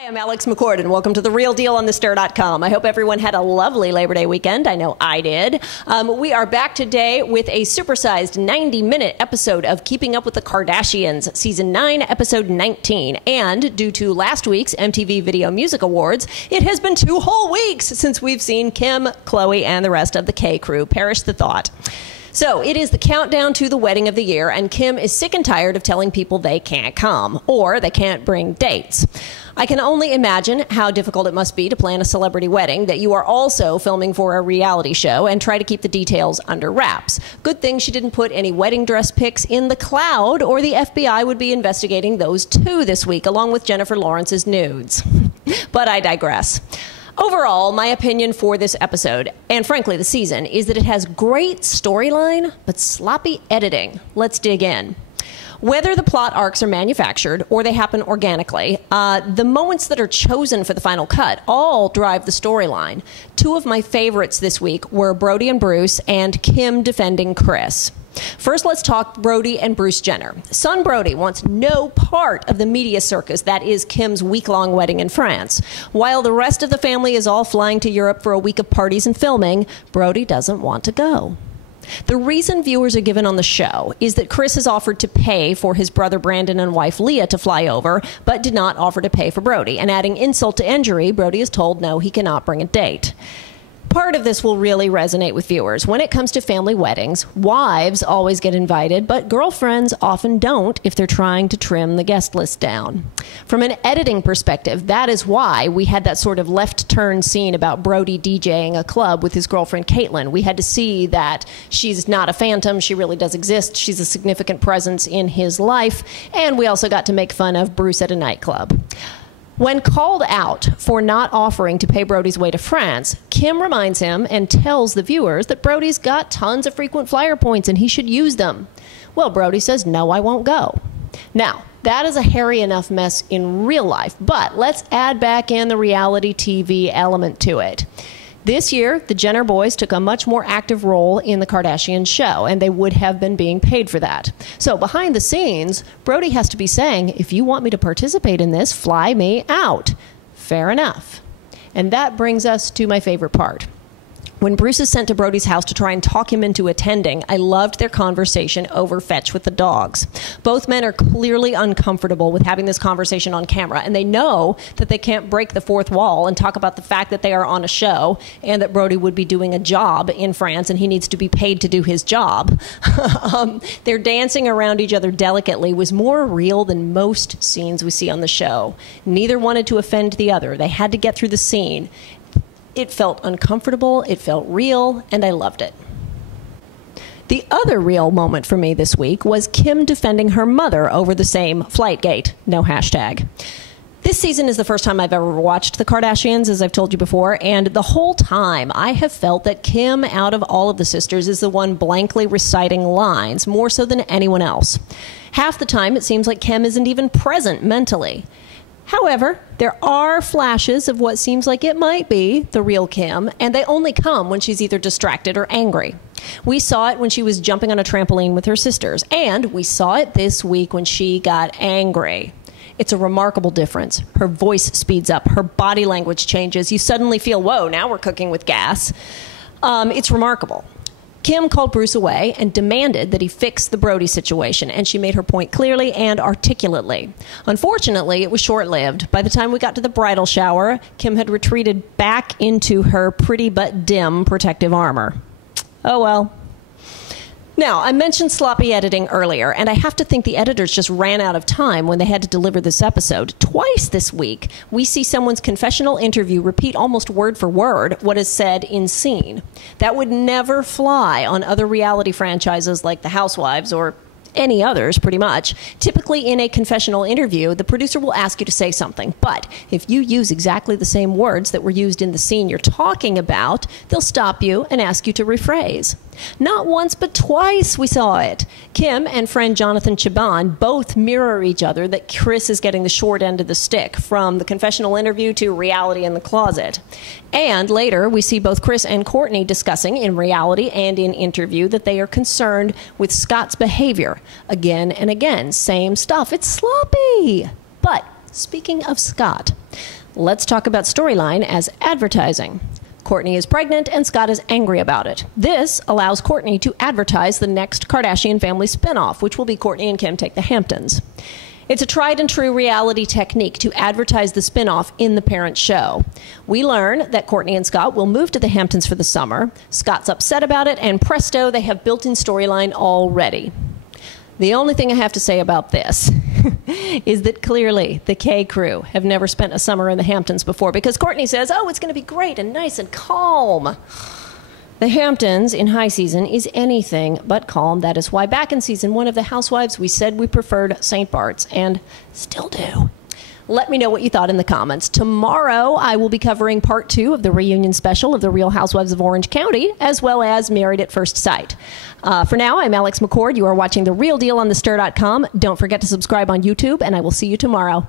Hi, I'm Alex McCord, and welcome to The Real Deal on TheStir.com. I hope everyone had a lovely Labor Day weekend. I know I did. We are back today with a supersized 90-minute episode of Keeping Up with the Kardashians, Season 9, Episode 19. And due to last week's MTV Video Music Awards, it has been 2 whole weeks since we've seen Kim, Khloe, and the rest of the K crew. Perish the thought. So it is the countdown to the wedding of the year, and Kim is sick and tired of telling people they can't come or they can't bring dates. I can only imagine how difficult it must be to plan a celebrity wedding that you are also filming for a reality show and try to keep the details under wraps. Good thing she didn't put any wedding dress pics in the cloud, or the FBI would be investigating those too this week, along with Jennifer Lawrence's nudes. But I digress. Overall, my opinion for this episode, and frankly the season, is that it has great storyline, but sloppy editing. Let's dig in. Whether the plot arcs are manufactured or they happen organically, the moments that are chosen for the final cut all drive the storyline. 2 of my favorites this week were Brody and Bruce and Kim defending Kris. First, let's talk Brody and Bruce Jenner. Son Brody wants no part of the media circus that is Kim's week-long wedding in France. While the rest of the family is all flying to Europe for a week of parties and filming, Brody doesn't want to go. The reason viewers are given on the show is that Kris has offered to pay for his brother Brandon and wife Leah to fly over, but did not offer to pay for Brody. And adding insult to injury, Brody is told no, he cannot bring a date. Part of this will really resonate with viewers. When it comes to family weddings, wives always get invited, but girlfriends often don't if they're trying to trim the guest list down. From an editing perspective, that is why we had that sort of left turn scene about Brody DJing a club with his girlfriend Caitlyn. We had to see that she's not a phantom, she really does exist, she's a significant presence in his life, and we also got to make fun of Bruce at a nightclub. When called out for not offering to pay Brody's way to France, Kim reminds him and tells the viewers that Brody's got tons of frequent flyer points and he should use them. Well, Brody says, no, I won't go. Now, that is a hairy enough mess in real life, but let's add back in the reality TV element to it. This year, the Jenner boys took a much more active role in the Kardashians show, and they would have been being paid for that. So behind the scenes, Brody has to be saying, if you want me to participate in this, fly me out. Fair enough. And that brings us to my favorite part. When Bruce is sent to Brody's house to try and talk him into attending, I loved their conversation over fetch with the dogs. Both men are clearly uncomfortable with having this conversation on camera, and they know that they can't break the 4th wall and talk about the fact that they are on a show and that Brody would be doing a job in France and he needs to be paid to do his job. Their dancing around each other delicately was more real than most scenes we see on the show. Neither wanted to offend the other. They had to get through the scene. It felt uncomfortable, it felt real, and I loved it. The other real moment for me this week was Kim defending her mother over the same Flightgate, no hashtag. This season is the first time I've ever watched the Kardashians, as I've told you before, and the whole time I have felt that Kim, out of all of the sisters, is the one blankly reciting lines, more so than anyone else. Half the time it seems like Kim isn't even present mentally. However, there are flashes of what seems like it might be the real Kim, and they only come when she's either distracted or angry. We saw it when she was jumping on a trampoline with her sisters, and we saw it this week when she got angry. It's a remarkable difference. Her voice speeds up, her body language changes. You suddenly feel, whoa, now we're cooking with gas. It's remarkable. Kim called Bruce away and demanded that he fix the Brody situation, and she made her point clearly and articulately. Unfortunately, it was short-lived. By the time we got to the bridal shower, Kim had retreated back into her pretty but dim protective armor. Oh well. Now, I mentioned sloppy editing earlier, and I have to think the editors just ran out of time when they had to deliver this episode. Twice this week, we see someone's confessional interview repeat almost word for word what is said in scene. That would never fly on other reality franchises like The Housewives or any others, pretty much. Typically, in a confessional interview, the producer will ask you to say something, but if you use exactly the same words that were used in the scene you're talking about, they'll stop you and ask you to rephrase. Not once, but twice we saw it. Kim and friend Jonathan Cheban both mirror each other that Kris is getting the short end of the stick, from the confessional interview to reality in the closet. And later, we see both Kris and Kourtney discussing, in reality and in interview, that they are concerned with Scott's behavior. Again and again, same stuff. It's sloppy. But Speaking of Scott, let's talk about storyline as advertising. Kourtney is pregnant and Scott is angry about it. This allows Kourtney to advertise the next Kardashian family spinoff, which will be Kourtney and Kim Take the Hamptons. It's a tried and true reality technique to advertise the spinoff in the parent show. We learn that Kourtney and Scott will move to the Hamptons for the summer. Scott's upset about it, and presto, they have built-in storyline already. The only thing I have to say about this is that clearly the K crew have never spent a summer in the Hamptons before, because Kourtney says, oh, it's going to be great and nice and calm. The Hamptons in high season is anything but calm. That is why back in season 1 of The Housewives, we said we preferred St. Bart's, and still do. Let me know what you thought in the comments. Tomorrow, I will be covering part 2 of the reunion special of The Real Housewives of Orange County, as well as Married at First Sight. For now, I'm Alex McCord. You are watching The Real Deal on thestir.com. Don't forget to subscribe on YouTube, and I will see you tomorrow.